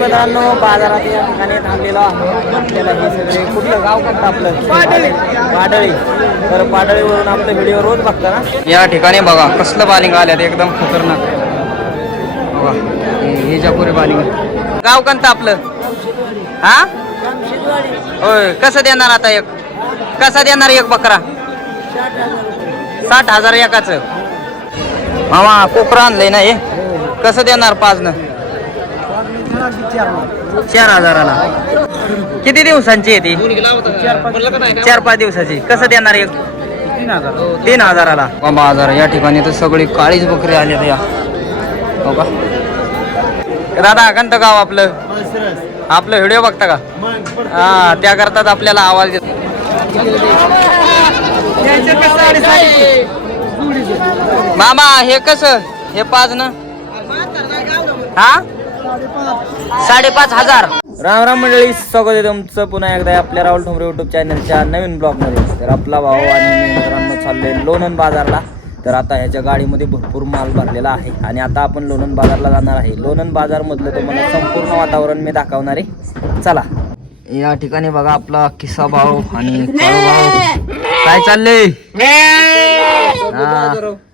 मित्रांनो बाजारात या ठिकाणी थांबलेलो आहे. आपल्याला हे सगळे कुठलं गाव कोणतं आपलं पाडळी. तर पाडळीवरून आपलं व्हिडिओ रोज बघता ना. या ठिकाणी बघा कसलं बालिंग आल्यात एकदम खतरनाक. बघा हे जापुरी बालिंग. गाव कोणतं आपलं? हा होय. कसं देणार आता एक? कसा देणार एक बकरा? 60,000 एकाच. मामा कोकरा आणलंय ना हे. कसं देणार 5 4,000ला? किती दिवसांची आहे ती? 4-5 दिवसाची. कसं देणार एक? 3,000ला. बाजार या ठिकाणी तर सगळी काळीच बकरी आली या. हो का दादा? कोणतं गाव आपलं? आपलं व्हिडिओ बघता का? हा त्या करतात आपल्याला आवाज देत. मामा हे कसं? हे 5 ना? हा 5,500. राम राम मंडळी, स्वागत आहे तुमचं पुन्हा एकदा आपल्या राहुल ठोंबरे युट्यूब चॅनलच्या नवीन ब्लॉगमध्ये. तर आपला भाऊ आणि मी मित्रांनो चाललोय लोणंद बाजारला. तर आता ह्याच्या गाडीमध्ये भरपूर माल भरलेला आहे आणि आता आपण लोणंद बाजारला जाणार आहे. लोणंद बाजारमधलं तुम्हाला संपूर्ण वातावरण मी दाखवणार आहे. चला. या ठिकाणी बघा आपला किस्सा भाऊ आणि काळू भाऊ काय चाललंय?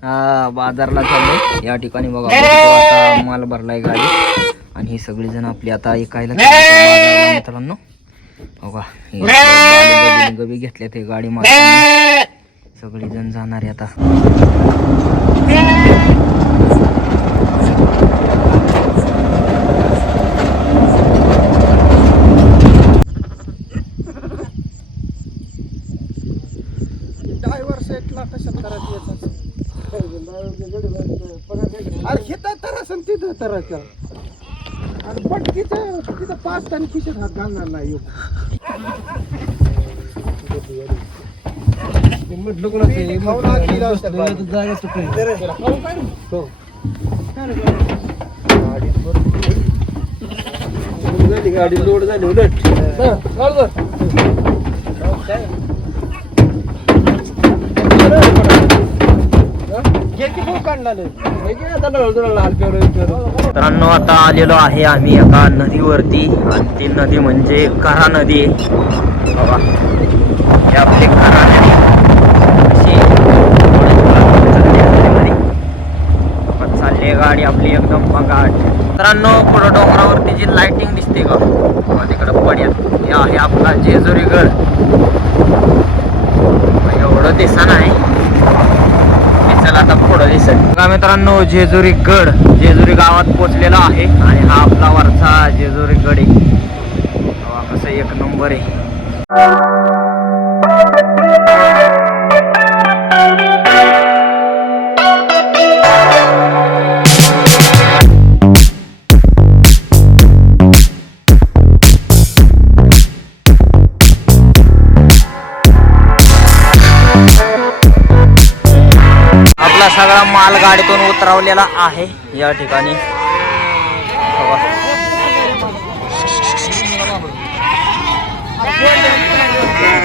हा बाजारला चाललंय. या ठिकाणी बघा आता माल भरलाय गाडी आणि ही सगळी जण आपली आता ऐकायला मित्रांनो. बघा गबी घेतले ते गाडी माल सगळी जण जाणार आहे आता. आणि पटकीचं तिथं 5 टन खिशात हात घालणार नाही. गाडी लोड झाली उलट मित्रांनो आता आलेलो आहे आम्ही एका नदीवरती आणि ती नदी म्हणजे करा नदी आहे. बघा ही आपली करा नदी अशी चालली गाडी आपली एकदम बघाट. मित्रांनो पुढं डोंगरावरती जी लाइटिंग दिसते का तिकडं पड्यात हे आहे आपला जेजुरी गड. एवढं दिसणं आहे आता पुढं दिसत बघा मित्रांनो. जेजुरी गड जेजुरी गावात पोचलेला आहे आणि हा आपला वरचा जेजुरी गड आहे. कसं एक नंबर आहे. सगळा माल गाडीतून उतरवलेला आहे या ठिकाणी.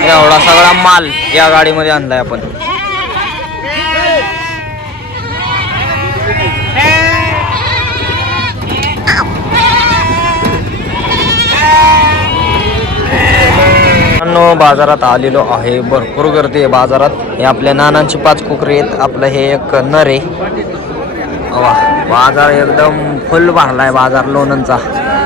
एवढा सगळा माल या गाडीमध्ये आणलाय आपण. बाजारात आलेलो आहे. भरपूर गर्दी आहे बाजारात. हे आपल्या नानांची 5 कोकरे आहेत. आपलं हे एक नर आहे. बाजार एकदम फुल भरलाय बाजार लोणंदचा.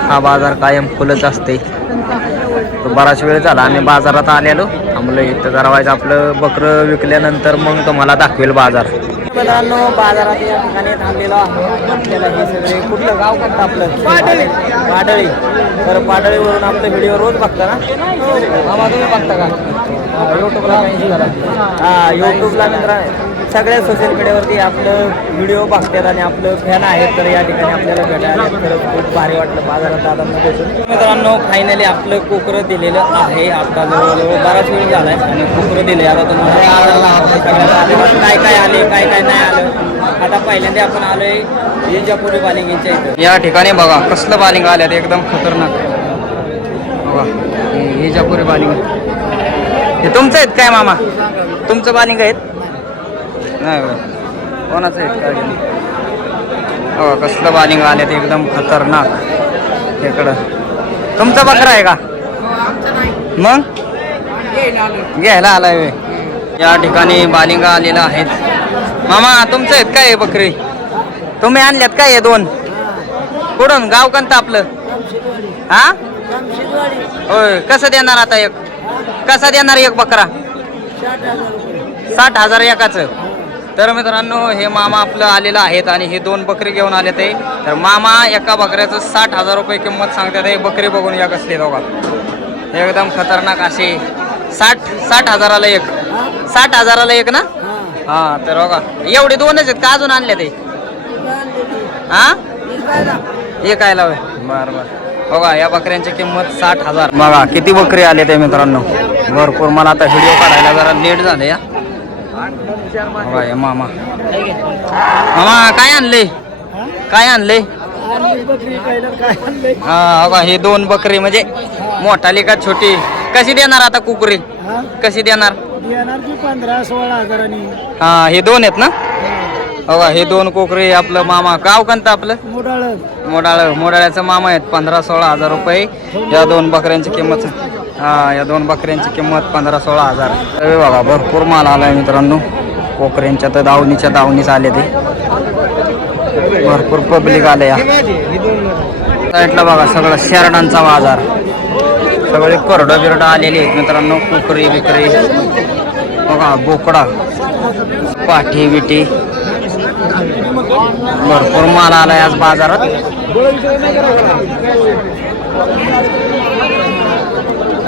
हा बाजार कायम फुलच असते. तर बराच वेळ झाला आम्ही बाजारात आलेलो. आम्हाला इथं जरा व्हायचं आपलं बकरं विकल्यानंतर मग तुम्हाला दाखवेल बाजार. मित्रांनो बाजारात या ठिकाणी थांबलेलो आहे. आपल्याला हे सगळे कुठलं गाव कोणतं आपलं पाडळी. तर पाडळीवरून आपलं व्हिडिओ रोज बघता ना. तुम्ही बघता का यूट्यूबला? यूट्यूबला मित्र सगळ्या सोशल मीडियावरती आपलं व्हिडिओ बघतात आणि आपलं फॅन आहेत. तर या ठिकाणी आपल्याला भेटायला खरंच खूप भारी वाटलं बाजारात दादांना भेटून. मित्रांनो फायनली आपलं कोकरं दिलेलं आहे. आता जवळजवळ बराच वेळ झालाय आणि कोकरं दिले. आता तुम्हाला काय काय आले काय काय नाही आलं. आता पहिल्यांदा आपण आलोय विजापुरी बालिंगींच्या इथं. या ठिकाणी बघा कसलं बालिंग आल्यात एकदम खतरनाक. बघा विजापुरी बालिंग. हे तुमचं आहेत काय मामा? तुमचं बालिंग आहेत? नाही कोणाचं आहेत? बघा कसलं बालिंग आल्यात एकदम खतरनाक. इकडं तुमचा बकरा आहे का मग घ्यायला आलाय व्हय. या ठिकाणी बालिंगा आलेला आहेत. मामा तुमचं आहेत काय बकरी तुम्ही आणल्यात काय हे दोन कुठून गाव कोणतं आपलं हा होय कसं देणार आता एक कसा देणार एक बकरा 60,000 एकाचं. तर मित्रांनो हे मामा आपलं आलेलं आहेत आणि हे दोन बकरी घेऊन आले ते. तर मामा एका बकऱ्याचं 60,000 रुपये किंमत सांगतात. हे बकरी बघून या कसले दोघा एकदम खतरनाक असे 60,000ला एक 60,000ला एक ना हा. तर बघा एवढे दोनच आहेत का अजून आणले ते हा एक आयला होय बरं बरं. बघा या बकऱ्यांची किंमत 60,000. बघा किती बकरी आले ते मित्रांनो भरपूर. मला आता व्हिडिओ काढायला जरा लेट झाले या. बघा हे मामा मामा काय आणले काय आणले हा. बघा हे दोन बकरी म्हणजे मोठाली का छोटी कशी देणार आता कुकरी कशी देणार 15-16,000 हा. हे दोन आहेत ना बघा हे दोन कोकरे आपलं मामा गाव कोणतं आपलं मोडाळ्याचं मामा आहेत 15-16,000 रुपये. या दोन बकऱ्यांची किंमत हा या दोन बकऱ्यांची किंमत 15-16,000. बघा भरपूर माल आलाय मित्रांनो कोकऱ्यांच्या तर दावणीच आले ते भरपूर पब्लिक आले. या साईडला बघा सगळं शेरडांचा बाजार सगळे करडं बिरडं आलेली आहेत मित्रांनो कोकरी बिकरी बघा बोकडा पाठी बिटी भरपूर माल आलाय आज बाजारात.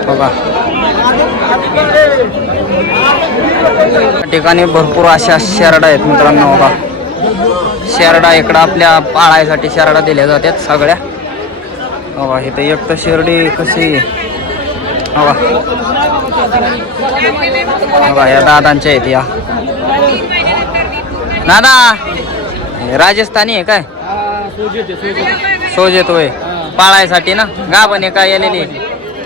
बघा या ठिकाणी भरपूर अशा शेरडा आहेत मित्रांनो. बघा शेरडा इकडं आपल्या पाळायसाठी शेरडा दिल्या जातात सगळ्या. बघा इथं एक तर शेरडी कशी बघा बघा या दादांच्या आहेत. या दादा राजस्थानी आहे काय सोजेत होय पाळायसाठी ना गाभण आहे काय आलेली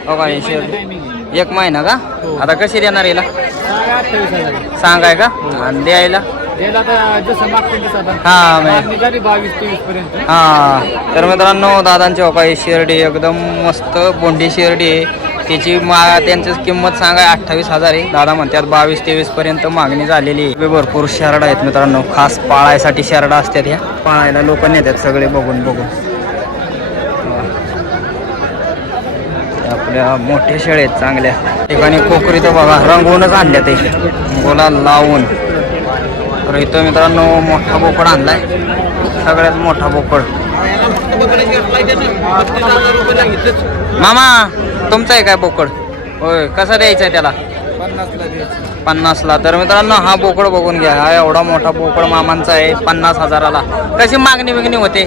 बघा हे शेरडी 1 महिना का आता कशी देणार याला सांगाय का आणि द्यायला हा 22-23 पर्यंत. हा. तर मित्रांनो दादांची बघा ही शेरडी एकदम मस्त बोंडी शेरडी आहे. त्याची त्यांची किंमत सांगाय 28,000 आहे. दादा म्हणतात 22-23 पर्यंत मागणी झालेली आहे. भरपूर शेरडा आहेत मित्रांनो खास पाळायसाठी शेरडा असतात. ह्या पाळायला लोक नेतात सगळे बघून आपल्या मोठ्या शेळ्या आहेत चांगल्या ठिकाणी. कोकरी तर बघा रंगवूनच आणल्या ते गोला लावून. तर इथं मित्रांनो मोठा बोकड आणलाय सगळ्यात मोठा बोकड. मामा तुमचा आहे काय बोकड होय कसा द्यायचा आहे त्याला 50ला. तर मित्रांनो हा बोकड बघून घ्या हा एवढा मोठा बोकड मामांचा आहे 50,000ला. कशी मागणी बिगणी होते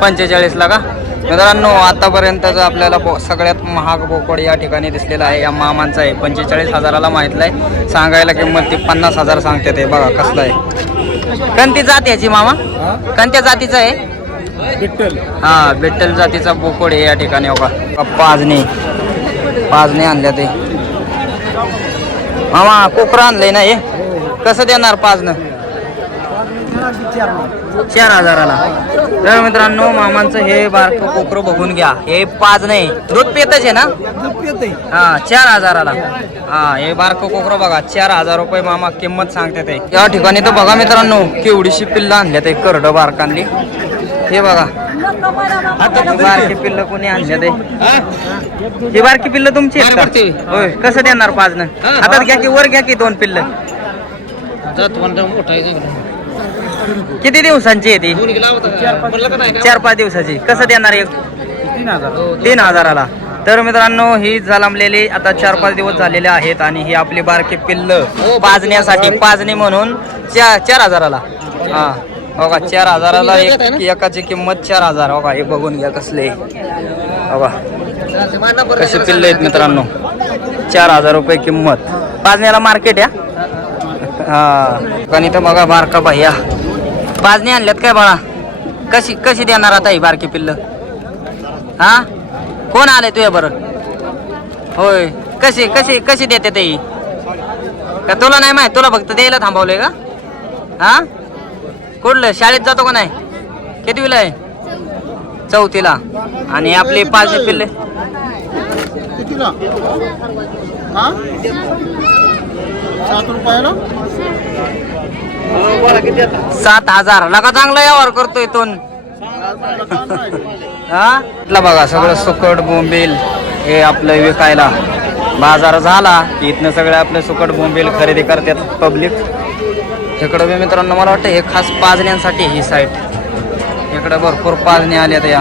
45ला का मित्रांनो. आतापर्यंतच आपल्याला सगळ्यात महाग बोकड या ठिकाणी दिसलेला आहे या मामांचा आहे 45,000ला माहितलाय. सांगायला किंमत ती 50,000 सांगते ते. बघा कसला आहे कोणती जात याची मामा कोणत्या जातीचा आहे हा बिट्टल जातीचा बोकड आहे या ठिकाणी. बघा पाजणे आणल्या ते मामा कोकरं आणलंय ना हे कसं देणार पाजणं 4,000ला. तर मित्रांनो मामांचं हे बारकं कोकरं बघून घ्या हे पाजणे दूध पेतच आहे ना हा 4,000ला. हा हे बारकं कोकरं बघा 4,000 रुपये मामा किंमत सांगते ते. या ठिकाणी तर बघा मित्रांनो केवढीशी पिल्लं आणल्या ते करडं बारकांनी. हे बघा बारकी पिल्लं कोणी आणल्या ते ही बारकी पिल्लं तुमची आहेत का होय कसं देणार पाजणं हातात घ्या की वर घ्या की 2 पिल्लं किती दिवसांची आहे ती 4-5 दिवसाची कसं देणार एक 3,000ला. तर मित्रांनो ही जलमलेली आता 4-5 दिवस झालेले आहेत आणि ही आपली बारकी पिल्ल पाजण्यासाठी पाजणी म्हणून 4,000ला. हा बघा 4,000ला एकाची किंमत 4,000. बघा हे बघून घ्या कसले बघा कसे पिल्ले आहेत मित्रांनो 4,000 रुपये किंमत. पाजण्याला मार्केट या हा आणि तर बघा बारका भैया पाजणी आणल्यात काय बाळा कशी देणार आता ही बारकी पिल्ल हा कोण आले तुझ्या बरं होय कशी देते ते का तुला नाही माहित तुला फक्त द्यायला थांबवलंय का हा कुठलं शाळेत जातो का नाही कितवीला आहे चौथीला. आणि आपले पाच पिल्ले कितीला? हा 7 रुपयाला. 7,000. लगा चांगला व्यवहार करतोय तो. हा बघा सगळं सुकट बोंबील हे आपलं विकायला. बाजार झाला की इथनं सगळं आपलं सुकट बोंबील खरेदी करतात पब्लिक. इकडं बी मित्रांनो मला वाटतं हे खास पाजण्यांसाठी ही साईट. इकडं भरपूर पाजणे आल्यात या.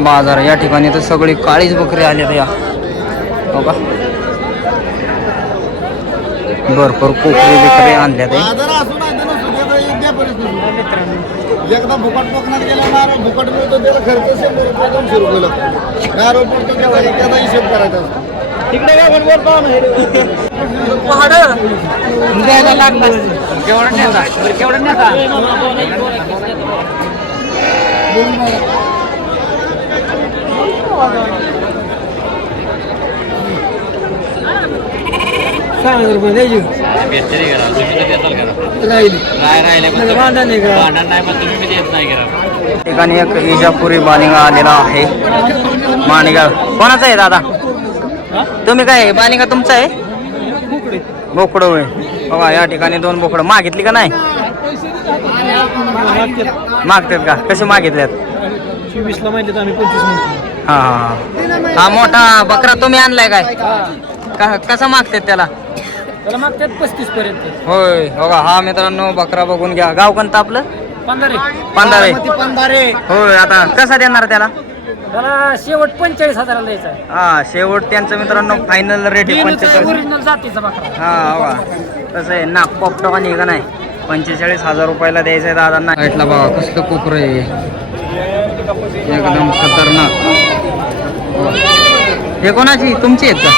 बाजार या ठिकाणी तर सगळी काळीच बकरी आल्यात या. हो का भरपूर कोकरी बिकरी आणल्यात. एकदा भुकट कोकणात गेला नारळ भुकट मिळतो त्याला खर्च 100 रुपये 200 रुपये लागतो. नारळ पडतो त्याचा हिशोब करायचा असतो. तिकडे काय म्हणून बोलतो केवढं नेता ठिकाणी एक इजापुरी बालिंगा आलेला आहे. माणगाव कोणाचा आहे दादा? तुम्ही काय बालिंगा तुमचा आहे? बोकडं होय. बघा या ठिकाणी 2 बोकडं मागितली का नाही? मागतात का? कसे मागितल्यात? 24 ला माहिती आम्ही 25 म्हणतो. हा हा हा मोठा बकरा तुम्ही आणलाय काय? कसा मागतात त्याला? त्याला मागतात 35 पर्यंत. होय बघा हा मित्रांनो बकरा बघून घ्या. गाव कोणतं आपलं? पंधारे. पंधारे. होय आता कसा देणार त्याला? त्याला शेवट 45,000 द्यायचा आहे. हा शेवट त्यांचं मित्रांनो फायनल रेट आहे 45. ओरिजिनल जातीचा बकरा. हा बघा कसं आहे नाक पॉपटो का नाही का नाही 45,000 रुपयाला द्यायचं आहे दादांना. साईडला बघा कसलं कोकरं आहे एकदम खतरनाक. हे कोणाची तुमची आहेत का?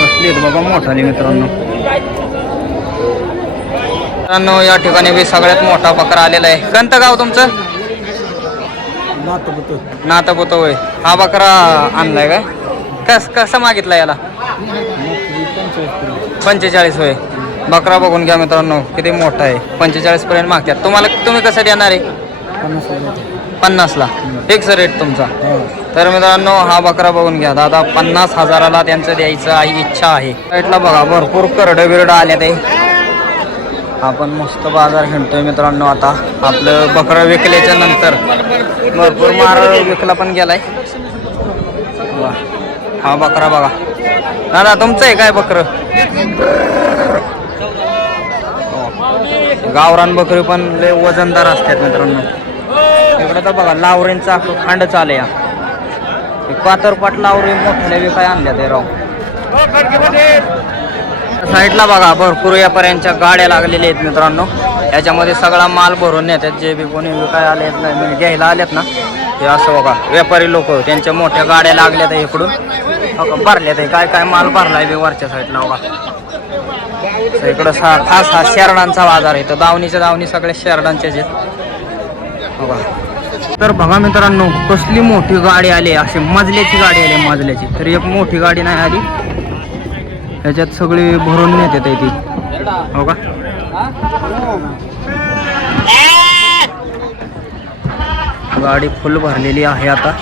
कसली आहेत बघा मोठाली मित्रांनो. मित्रांनो या ठिकाणी बी सगळ्यात मोठा बकरा आलेला आहे. कोणतं गाव तुमचं? नातपुतो होय. हा बकरा आणलाय काय? कसं मागितला याला? 45 होय. बकरा बघून घ्या मित्रांनो किती मोठा आहे. 45 पर्यंत मागतात. तुम्ही कसं देणार आहे? 50ला फिक्स रेट तुमचा. तर मित्रांनो हा बकरा बघून घ्या दादा 50,000ला त्यांचं द्यायचं आहे इच्छा आहे. साईडला बघा भरपूर करडं बिरडं आले ते. आपण मस्त बाजार हिंडतोय मित्रांनो. आता आपलं बकरं विकल्याच्या नंतर भरपूर मार विकला पण गेलाय. हा बकरा बघा दादा तुमचं आहे काय बकरं? गावरान बकरी पण लय वजनदार असतात मित्रांनो. इकडं तर बघा लावरेंचा खांड चालू या. पातरपाट लावरे मोठ्या बी काय आणल्या ते राव. साईडला बघा भरपूर व्यापाऱ्यांच्या गाड्या लागलेल्या आहेत मित्रांनो. याच्यामध्ये सगळा माल भरून नेतात. जे बी कोणी काय आले नाही घ्यायला आलेत ना हे असं बघा व्यापारी लोक त्यांच्या मोठ्या गाड्या लागल्यात इकडून भरल्यात. काय काय माल भरलाय बी वरच्या साईडला बघा. इकडं खास हा शेरडांचा बाजार आहे. तर दावणीच्या दावणी सगळ्या शेरडांच्याच आहेत बघा. तर बघा मित्रांनो कसली मोठी गाडी आली. अशी मजल्याची गाडी आली मजल्याची. तर एक मोठी गाडी नाही आली त्याच्यात सगळी भरून नेतात ती हो का. गाडी फुल भरलेली आहे. आता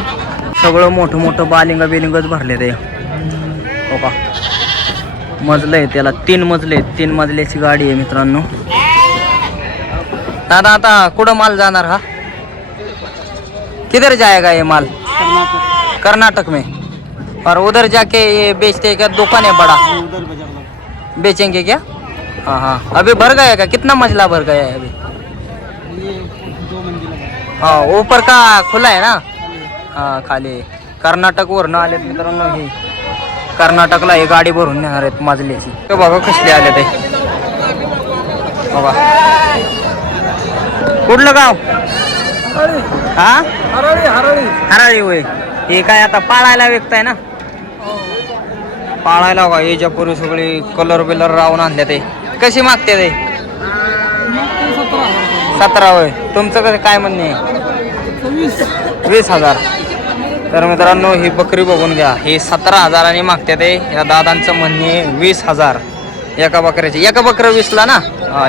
सगळं मोठं मोठं बालिंगा बिलिंगच भरले ते हो का. मजलं आहे त्याला 3 मजले आहेत. 3 मजल्याची गाडी आहे मित्रांनो. दादा आता कुठं माल जाणार हा? किधर जाएगा ये माल? कर्नाटक में. और उधर जाके ये बेचते क्या? दुकान है बड़ा बेचेंगे क्या? हाँ हाँ अभी भर गया का? कितना मजला भर गया है अभी? हाँ ऊपर का खुला है ना. हाँ खाली. कर्नाटक वरनं आलेत मित्रांनो. हे कर्नाटकला ही गाडी भरून नेणार आहेत मजल्याची. तो बघा कसले आले ते बघा. कुठलं गाव? हा हराळी होय. हे काय आता पाळायला विकताय ना? पाळायला बघा याच्यापूर्वी सगळी कलर बिलर राहून आणले ते. कशी मागते ते? 17 होय. तुमचं कसं काय म्हणणे? 20,000 तर मित्रांनो ही बकरी बघून घ्या, हे 17,000 मागते ते. या दादांचं म्हणणे 20,000 एका बकऱ्याची. एका बकरं 20ला ना,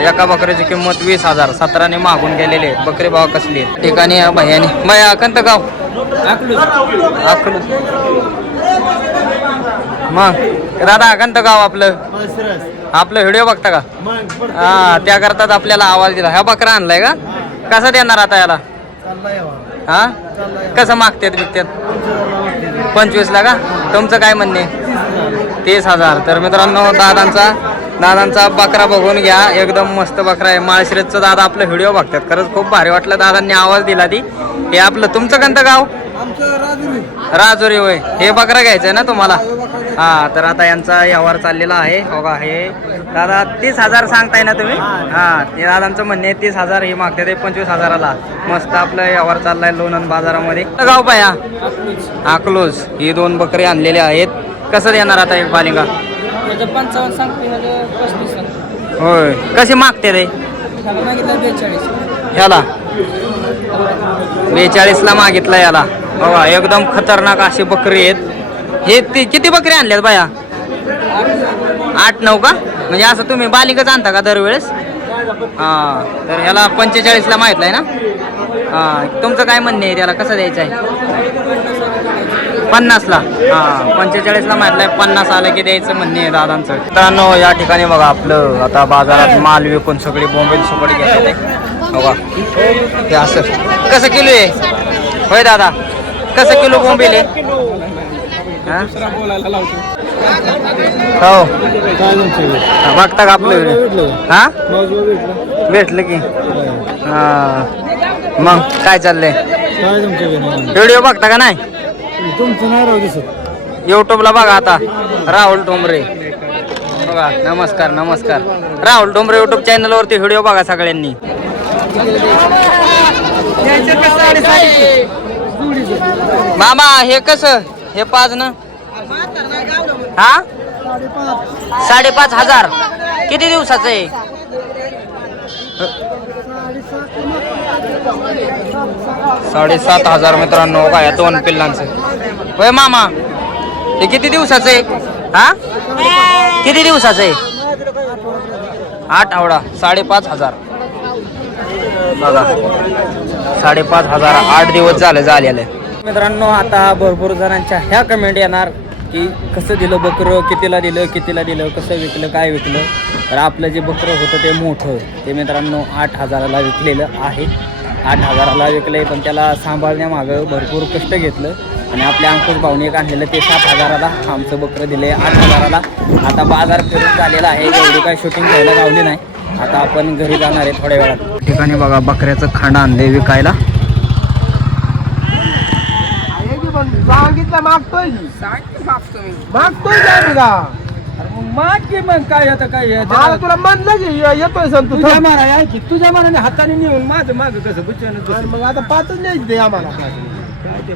एका बकऱ्याची किंमत 20,000. 17 मागून गेलेले आहेत. बकरी भाव कसली आहेत ठिकाणी या भैयाने. भैया कोणतं गाव? अकलूज. मग दादा कोणतं गाव आपलं? आपलं व्हिडिओ बघता का? हा, त्या करतात आपल्याला आवाज दिला. ह्या बकरा आणलाय का? कसा देणार आता याला? हा, कसं मागतात विकतात? 25ला का? तुमचं काय म्हणणे? 30,000. तर मित्रांनो दादांचा बकरा बघून घ्या, एकदम मस्त बकरा आहे. माळशिरसचं दादा आपलं व्हिडिओ बघतात. खरंच खूप भारी वाटलं, दादांनी आवाज दिला ती. हे आपलं तुमचं कोणतं गाव? राजुरी होय. हे बकरा घ्यायचंय ना तुम्हाला? हा, तर आता यांचा व्यवहार चाललेला आहे. हो का, हे दादा 30,000 सांगताय ना तुम्ही? हा, ते दादांचं म्हणणे 30,000 हे मागते ते 25,000ला. मस्त आपलं व्यवहार चाललाय लोणंद बाजारामध्ये. गाव पाया अकलूज. ही 2 बकरी आणलेले आहेत. कसं देणार आता एक बालिंगा? 55 सांगते, 35 होय, कशी मागते ते? मागितलं 42. ह्याला 42ला मागितला याला. बघा, एकदम खतरनाक अशी बकरी आहेत. हे किती बकरी आणल्यात बाया? 8-9 का? म्हणजे असं तुम्ही बालिकाच आणता का दरवेळेस? हा, तर ह्याला 45ला मागितलाय ना? हा, तुमचं काय म्हणणे आहे त्याला? कसं द्यायचं आहे? 50ला. हा, 45ला माहितलंय. 50 आलं की द्यायचं म्हणणे आहे दादांचं. मित्रांनो या ठिकाणी बघा, आपलं आता बाजारात माल विकून सगळी बोंबील सुकडी घेतात आहे. बघा, हे असं कसं किलो आहे? होय दादा, कसं किलो बोंबील आहे? हो, बघता का आपलं? हा, भेटलं की. हा, मग काय चाललंय? व्हिडिओ बघता का नाही? तुमचं नाही राहू दिसत. युट्यूबला बघा आता, राहुल डोंबरे. बघा, नमस्कार. राहुल डोंबरे युट्यूब चॅनलवरती व्हिडिओ बघा सगळ्यांनी. मामा हे कसं? हे 5 ना? हा, 5,500. किती दिवसाचं आहे? 7,500 मित्रांनो. काय 2 पिल्लांचं होय मामा? हे किती दिवसाचं आहे? हा, किती दिवसाचं आहे? 8 आवडा. 5,500 बघा, 5,500. 8 दिवस झालेलं मित्रांनो. आता भरपूर जणांच्या ह्या कमेंट येणार की कसं दिलं बकरं, कितीला दिलं, कसं विकलं, काय विकलं. तर आपलं जे बकरं होतं ते मोठं, ते मित्रांनो 8,000ला विकलेलं आहे. 8,000ला विकलंय, पण त्याला सांभाळण्यामागं भरपूर कष्ट घेतलं. आणि आपल्या अंकुश भाऊने एक आणलेलं ते 7,000ला आमचं बकरं दिलं आहे 8,000ला. आता बाजार फिरून झालेला आहे, एवढी काय शूटिंग घ्यायला गावली नाही. आता आपण घरी जाणार आहे थोड्या वेळात. ठिकाणी बघा, बकऱ्याचं खांड आणले विकायला. सांगितलं मागतोय माग की मग काय आता काय तुला म्हणलं की येतोय सण तू. तुझ्या मनाने हाताने नेऊन माझं माग कसं बुच्च्यानं मग आता 5च न्यायचे ते आम्हाला. काय ते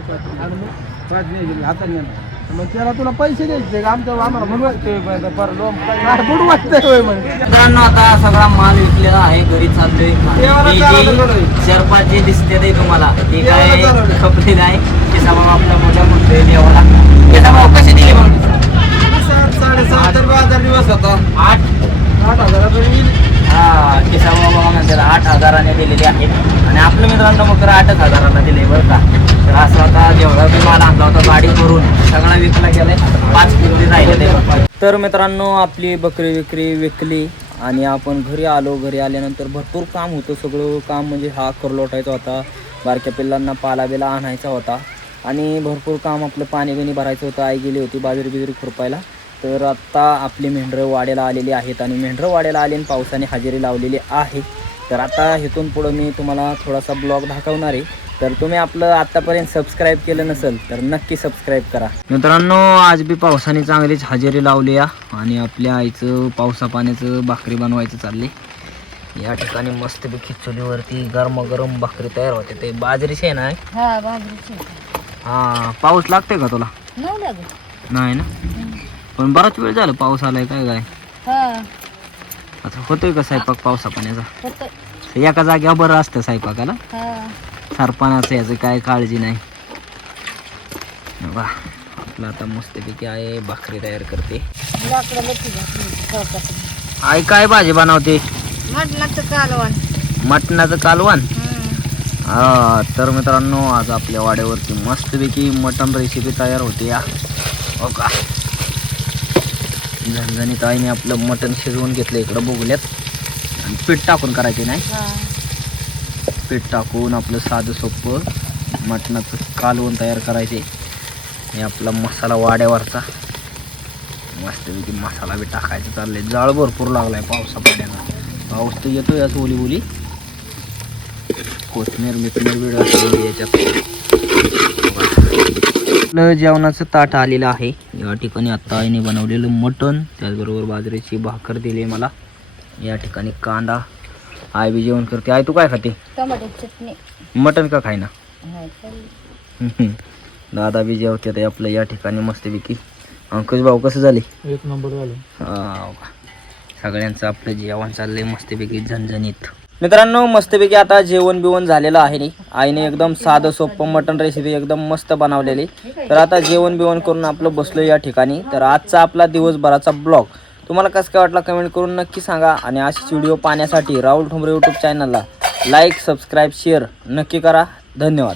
5 नाही हाताने मग त्याला तुला पैसे द्यायचे का? आम्हाला बुडवायचंय बुडवायचंय मग. मित्रांनो आता सगळा माल विकलेला आहे, घरी चाललोय. 4-5 जे दिसते ते तुम्हाला, ते काय खपले नाही. केसाभाऊ आपला मोठा म्हणतोय देवाला. केसाभाऊ कसे दिले मग? 7,500 दिवस होता. 8,000 हा, केसाभाऊ बघा म्हणतात 8,000 दिलेले आहेत. आणि आपलं मित्रांनो मग 8,000 दिले बरं का. तर असं आता जेवढा बी माल आणला होता गाडी भरून सगळा विकला गेलाय. 5 किलो राहिले. तर मित्रांनो आपली बकरी विकली आणि आपण घरी आलो. घरी आल्यानंतर भरपूर काम होतं. सगळं काम म्हणजे हा लोटायचा होता, बारक्या पिल्लांना पाला बिला आणायचा होता आणि भरपूर काम आपलं पाणी बिणी भरायचं होतं. आई गेली होती बाजरी खुरपायला. तर आत्ता आपली मेंढरं वाड्याला आलेली आहेत आणि मेंढरं वाड्याला आली आणि पावसाने हजेरी लावलेली आहे. तर आता इथून पुढं मी तुम्हाला थोडासा ब्लॉग दाखवणार आहे. तर तुम्ही आपलं आत्तापर्यंत सबस्क्राईब केलं नसेल तर नक्की सबस्क्राईब करा. मित्रांनो आज बी पावसाने चांगलीच हजेरी लावली आहे आणि आपल्या आईचं पावसा पाण्याचं भाकरी बनवायचं चालले. या ठिकाणी मस्तपैकी चुलीवरती गरम भाकरी तयार होते. ते बाजरीचे ना? हा, पाऊस लागतोय का तुला? नाही ना, पण बराच वेळ झाला पाऊस आलाय. काय आता होतोय का स्वयंपाक पावसा पाण्याचा? एका जागेवर बरं असतं स्वयंपाकाला. सरपणाचं याचं काय काळजी नाही. बघा आपलं आता मस्तपैकी आहे भाकरी तयार करते. आई काय भाजी बनवते? मटणाचं कालवण. हा तर मित्रांनो आज आपल्या वाड्यावरती मस्तपैकी मटण रेसिपी तयार होते या. हो का झणझणीत आईने आपलं मटण शिजवून घेतलं इकडं बघूल्यात आणि पीठ टाकून करायचे नाही. पीठ टाकून आपलं साधं सोपं मटणाचं कालवण तयार करायचे. हे आपला मसाला वाड्यावरचा मस्तपैकी मसाला बी टाकायचं चाललंय. जाळ भरपूर लागलाय पावसा पाण्याचा. पाऊस तर येतो याच ओली ओली. कोथमीर मिथमीर बीड असते याच्यात. आपलं जेवणाचं ताट आलेलं आहे या ठिकाणी. आत्ता आईने बनवलेलं मटण त्याचबरोबर बाजरीची भाकर दिली मला. या ठिकाणी कांदा. आई बी जेवण करते. आई तू काय खाते? चटणी. मटण का खायना? दादा बी जेवते आपलं या ठिकाणी मस्तपैकी. अंकुश भाऊ कसं झाले? एक नंबर झालं. सगळ्यांचं आपलं जेवण चाललंय मस्तपैकी झणझणीत. मित्रांनो मस्तपैकी आता जेवण बिवण झालेलं आहे नाही. आईने एकदम साधं सोपं मटण रेसिपी एकदम मस्त बनवलेली. तर आता जेवण बिवण करून आपलं बसलो या ठिकाणी. तर आजचा आपला दिवसभराचा ब्लॉग तुम्हाला कसं काय वाटला कमेंट करून नक्की सांगा. आणि अशीच व्हिडिओ पाहण्यासाठी राहुल ठोंबरे यूट्यूब चॅनलला लाईक सबस्क्राईब शेअर नक्की करा. धन्यवाद.